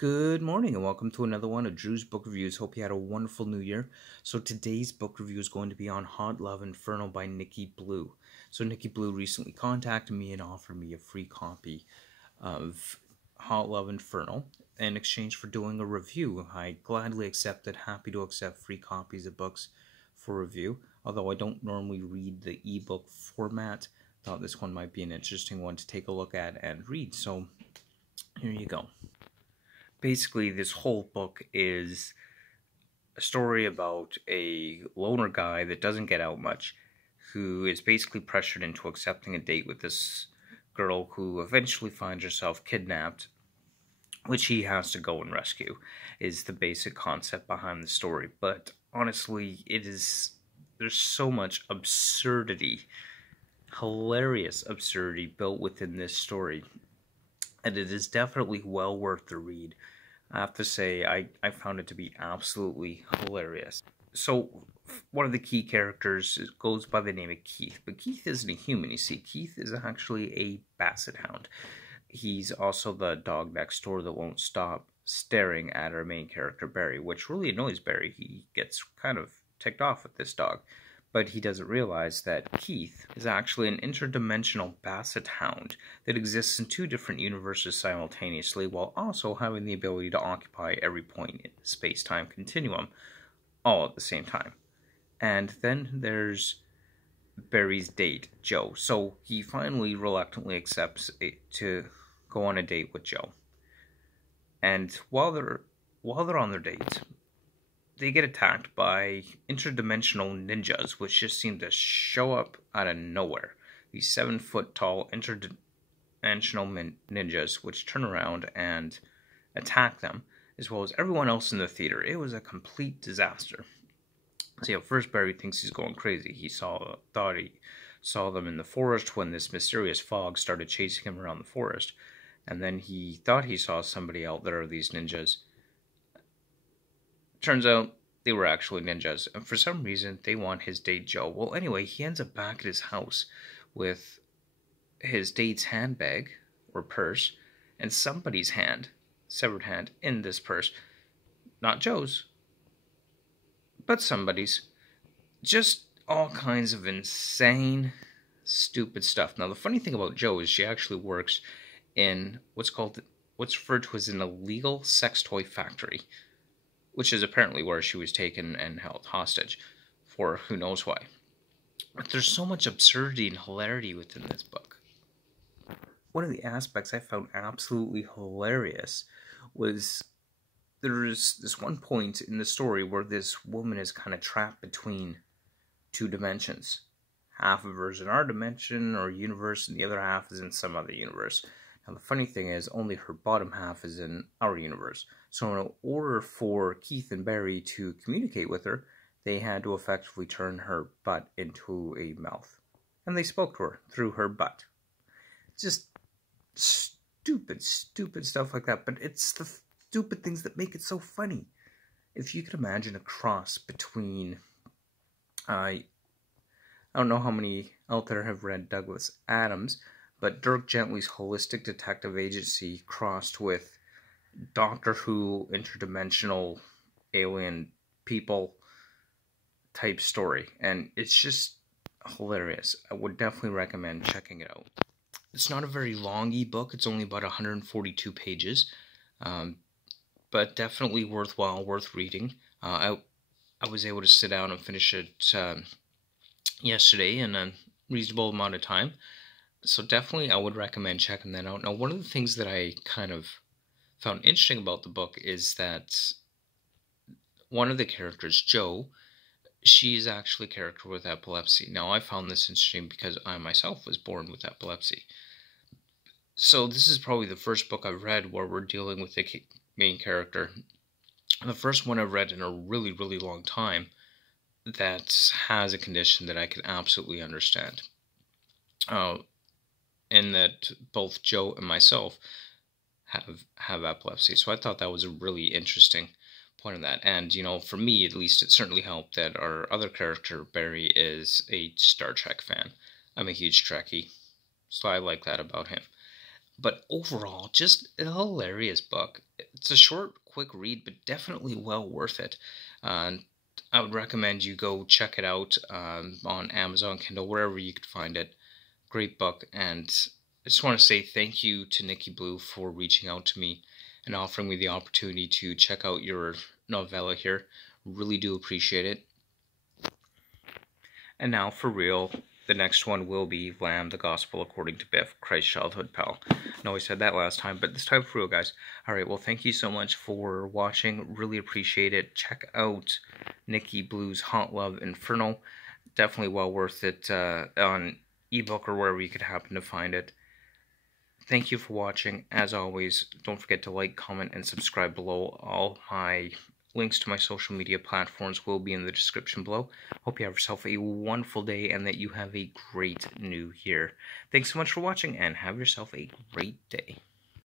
Good morning and welcome to another one of Drew's Book Reviews. Hope you had a wonderful new year. So today's book review is going to be on Hot Love Inferno by Nicky Blue. So Nicky Blue recently contacted me and offered me a free copy of Hot Love Inferno in exchange for doing a review. I gladly accepted, happy to accept free copies of books for review. Although I don't normally read the ebook format, thought this one might be an interesting one to take a look at and read. So here you go. Basically, this whole book is a story about a loner guy that doesn't get out much, who is basically pressured into accepting a date with this girl who eventually finds herself kidnapped, which he has to go and rescue, is the basic concept behind the story. But honestly, there's so much absurdity, hilarious absurdity built within this story, and it is definitely well worth the read. I have to say, I found it to be absolutely hilarious. So, one of the key characters goes by the name of Keith, but Keith isn't a human, you see. Keith is actually a basset hound. He's also the dog next door that won't stop staring at our main character, Barry, which really annoys Barry. He gets kind of ticked off at this dog. But he doesn't realize that Keith is actually an interdimensional basset hound that exists in two different universes simultaneously, while also having the ability to occupy every point in the space-time continuum, all at the same time. And then there's Barry's date, Joe. So he finally reluctantly accepts to go on a date with Joe. And while they're on their date, they get attacked by interdimensional ninjas, which just seem to show up out of nowhere. These 7-foot-tall interdimensional ninjas, which turn around and attack them, as well as everyone else in the theater. It was a complete disaster. See, at first Barry thinks he's going crazy. Thought he saw them in the forest when this mysterious fog started chasing him around the forest. And then he thought he saw somebody out there, these ninjas. Turns out they were actually ninjas, and for some reason they want his date Joe. Well, anyway, he ends up back at his house with his date's handbag, or purse, and somebody's severed hand, in this purse. Not Joe's, but somebody's. Just all kinds of insane, stupid stuff. Now, the funny thing about Joe is she actually works in what's referred to as an illegal sex toy factory, which is apparently where she was taken and held hostage for who knows why. But there's so much absurdity and hilarity within this book. One of the aspects I found absolutely hilarious was there's this one point in the story where this woman is kind of trapped between two dimensions. Half of her is in our dimension or universe, and the other half is in some other universe. Now, the funny thing is, only her bottom half is in our universe. So in order for Keith and Barry to communicate with her, they had to effectively turn her butt into a mouth. And they spoke to her through her butt. Just stupid stuff like that. But it's the stupid things that make it so funny. If you could imagine a cross between... I don't know how many out there have read Douglas Adams, but Dirk Gently's Holistic Detective Agency crossed with Doctor Who interdimensional alien people type story, and it's just hilarious. I would definitely recommend checking it out. It's not a very long ebook. It's only about 142 pages, but definitely worthwhile, worth reading. I was able to sit down and finish it yesterday in a reasonable amount of time. So definitely I would recommend checking that out. Now, one of the things that I kind of found interesting about the book is that one of the characters, Joe, she's actually a character with epilepsy. Now, I found this interesting because I myself was born with epilepsy. So this is probably the first book I've read where we're dealing with the main character. The first one I've read in a really, really long time that has a condition that I can absolutely understand. And that both Joe and myself have epilepsy. So I thought that was a really interesting point of that. And, you know, for me, at least, it certainly helped that our other character, Barry, is a Star Trek fan. I'm a huge Trekkie, so I like that about him. But overall, just a hilarious book. It's a short, quick read, but definitely well worth it. And I would recommend you go check it out on Amazon Kindle, wherever you could find it. Great book, and I just want to say thank you to Nicky Blue for reaching out to me and offering me the opportunity to check out your novella here. Really do appreciate it. And now, for real, the next one will be Lamb, the Gospel According to Biff, Christ's Childhood Pal. I know I said that last time, but this time for real, guys. Alright, well, thank you so much for watching. Really appreciate it. Check out Nicky Blue's Hot Love Inferno. Definitely well worth it on ebook or wherever you could happen to find it. Thank you for watching. As always, don't forget to like, comment, and subscribe below. All my links to my social media platforms will be in the description below. Hope you have yourself a wonderful day and that you have a great new year. Thanks so much for watching and have yourself a great day.